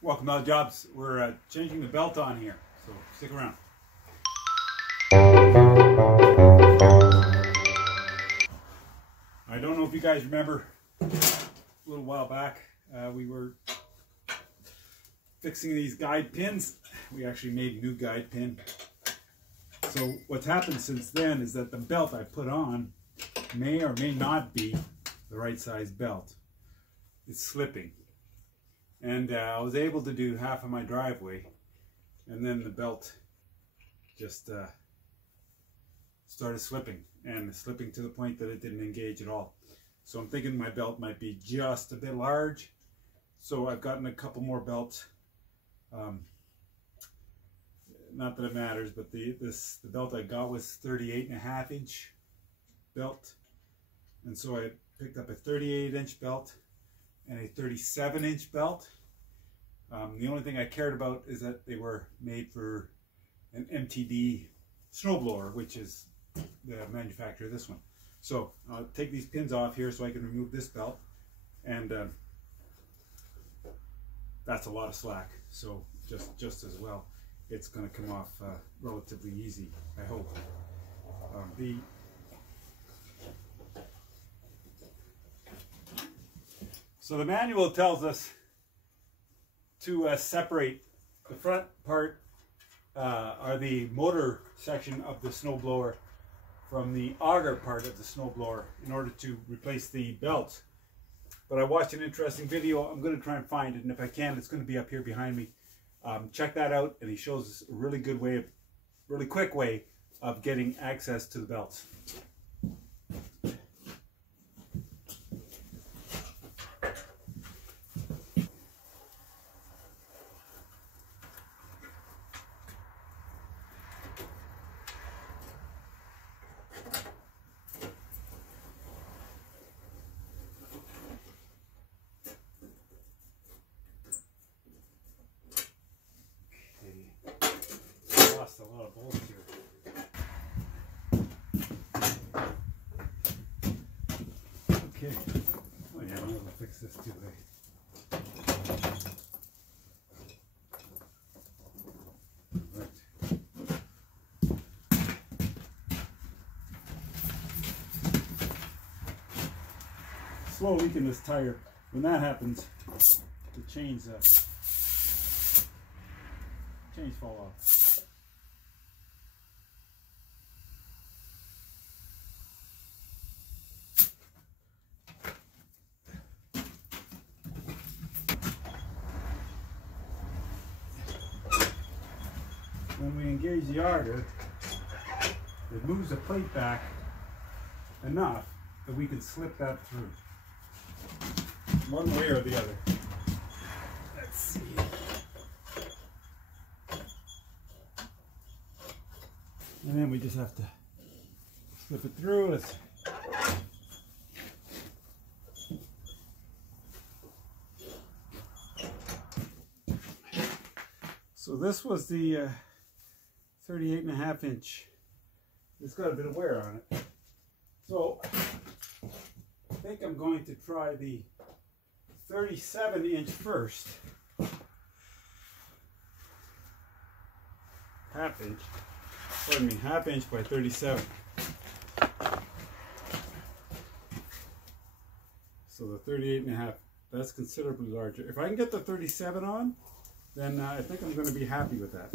Welcome to All Jobs. We're changing the belt on here, so stick around. I don't know if you guys remember, a little while back, we were fixing these guide pins. We actually made a new guide pin. So what's happened since then is that the belt I put on may or may not be the right size belt. It's slipping. And I was able to do half of my driveway, and then the belt just started slipping, and slipping to the point that it didn't engage at all. So I'm thinking my belt might be just a bit large. So I've gotten a couple more belts. Not that it matters, but the belt I got was 38.5 inch belt, and so I picked up a 38-inch belt and a 37-inch belt. The only thing I cared about is that they were made for an MTD snowblower, which is the manufacturer of this one. So I'll take these pins off here so I can remove this belt, and that's a lot of slack. So just as well, it's going to come off relatively easy, I hope. So the manual tells us to separate the front part, or the motor section of the snowblower, from the auger part of the snowblower in order to replace the belt. But I watched an interesting video. I'm going to try and find it, and if I can, it's going to be up here behind me. Check that out, and he shows us a really good way, really quick way of getting access to the belts. A lot of bolts here. Okay. Oh yeah, I'm going to fix this too late. Right. Slow leak in this tire. When that happens, the chains fall off. When we engage the auger, it moves the plate back enough that we can slip that through, one way or the other. Let's see. And then we just have to slip it through. So this was the 38.5 inch. It's got a bit of wear on it. So I think I'm going to try the 37-inch first. Half inch. Pardon me, half inch by 37. So the 38.5, that's considerably larger. If I can get the 37 on, then I think I'm going to be happy with that.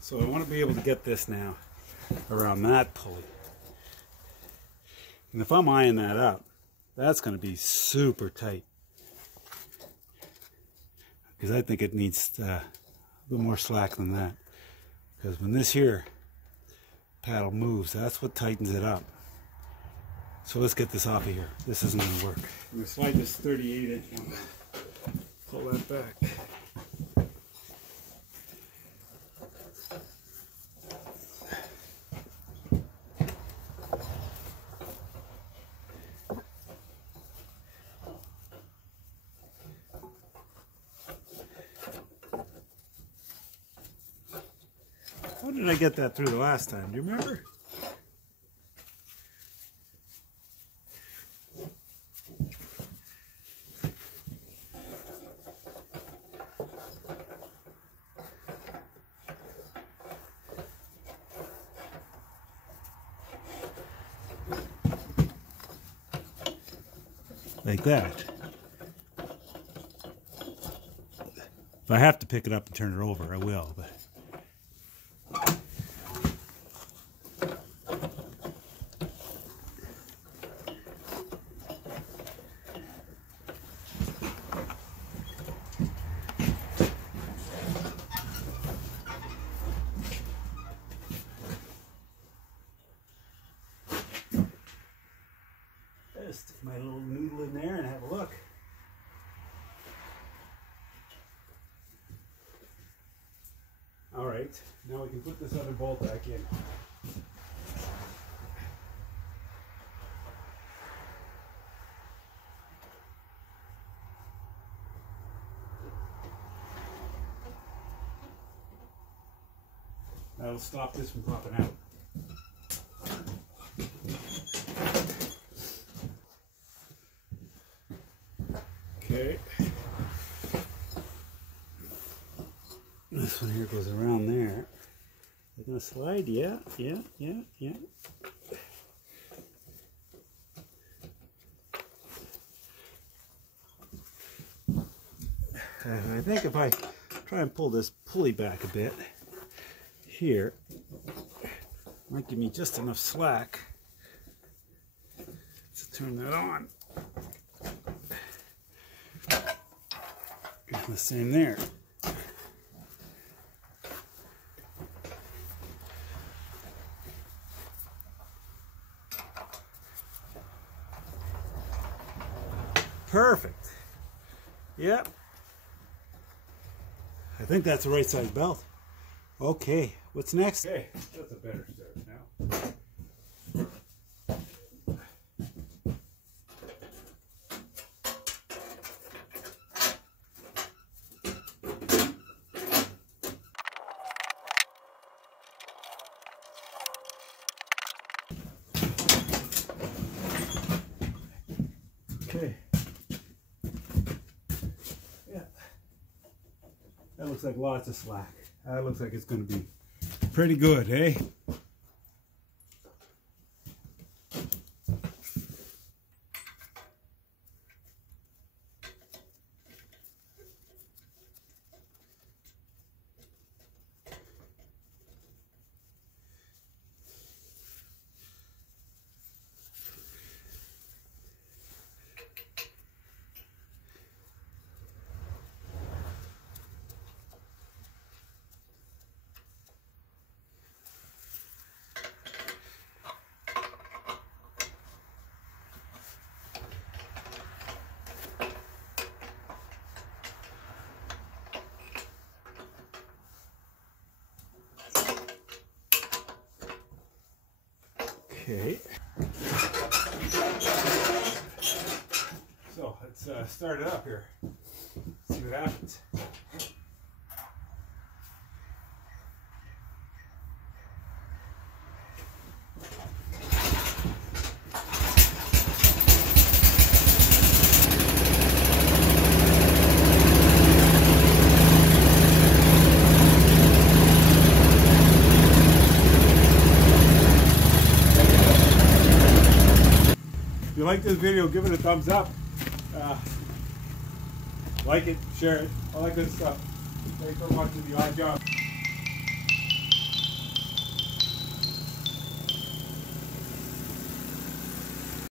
So I want to be able to get this now around that pulley. And if I'm eyeing that up, that's going to be super tight. Because I think it needs a little more slack than that. Because when this here paddle moves, that's what tightens it up. So let's get this off of here. This isn't going to work. I'm going to slide this 38-inch one. Pull that back. How did I get that through the last time? Do you remember? like that. If I have to pick it up and turn it over, I will. But just stick my little noodle in there and have a look. All right, now we can put this other bolt back in. That'll stop this from popping out. Okay. This one here goes around there. They're gonna slide, yeah. I think if I try and pull this pulley back a bit here, might give me just enough slack to turn that on. The same there. Perfect. Yep. I think that's the right size belt. Okay, what's next? Okay, that's a better start now. Okay. Yeah. That looks like lots of slack. That looks like it's going to be pretty good, eh? Okay. So let's start it up here. See what happens. If you like this video, give it a thumbs up. Like it, share it, all that good stuff. Thanks for watching The Odd Job.